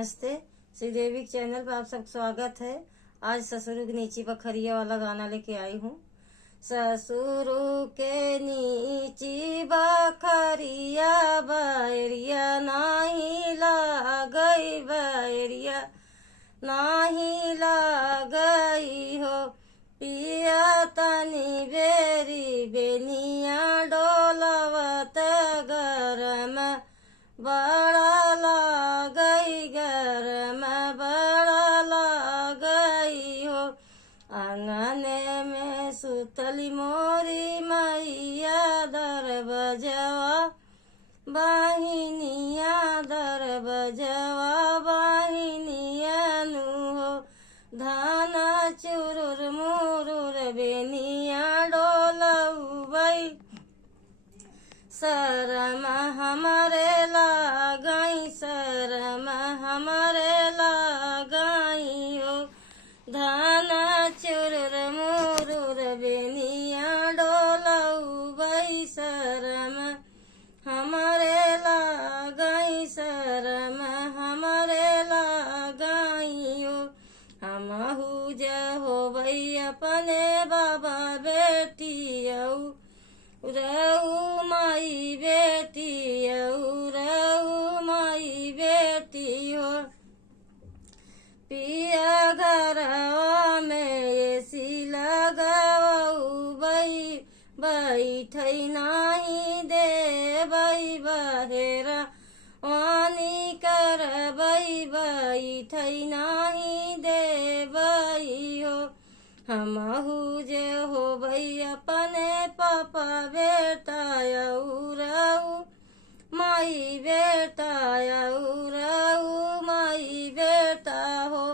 नमस्ते। श्रीदेवी के चैनल पर आप सबका स्वागत है। आज ससुरु के नीची बखरिया वाला गाना लेके आई हूँ। ससुरु के नीची बखरिया बैरिया नाही लागई, बैरिया नाही लागई हो। पिया तनी बेरी बेनिया डोलवत गरम बड़ा लागई, गरम बड़ा लागई हो। आंगने में सुतली मोरी मैया दरबजवा बाहिनिया, दरबजवा बाहिनिया नु हो। धाना चुरुर मुरुर बेनिया डोलउबई, शरम हमारे लागई, शरम हमारे लागई हो। धाना चुरुर मुरुर बेनिया डोलउबई, शरम हमारे लागई, शरम हमारे लागई हो। हमहू जे होबई अपने बाबा बेटी रहू माई बेटी, रहू माई बेटी हो। पिया घरवा में एसी लगाऊ बई, बैठई नाही दे बई बहेरा वानी कर बई, बैठई नाही दे बई हो। हमहू जे हो बई अपने पापा बेटा रहू माई बेटा, रहू माई बेटा हो।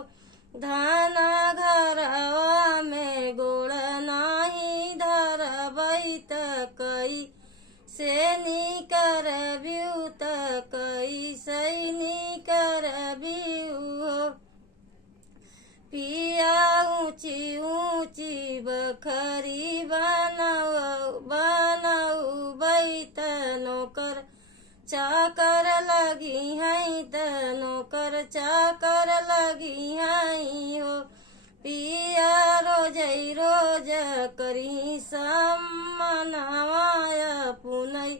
धाना घरवा में गोड़ नाही धरबई तकई से नी कर बिऊ, तकई से नी कर बिऊ हो। पिया ऊंची ऊंची बखरी बनाऊ बई नौकर चाकर लगी हैं, नौकर चाकर लगी हैं हो। पिया रोजई रोज करी सम्मनावाया पुनई,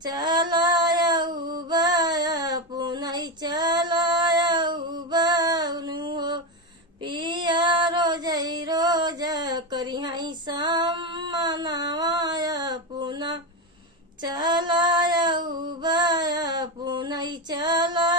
चलाया उबाया पुनई, चलाया उबानु हो। पिया रोजई रोज करी हैं सम्मनावाया पुना, चलाया उबाया पुनई, चला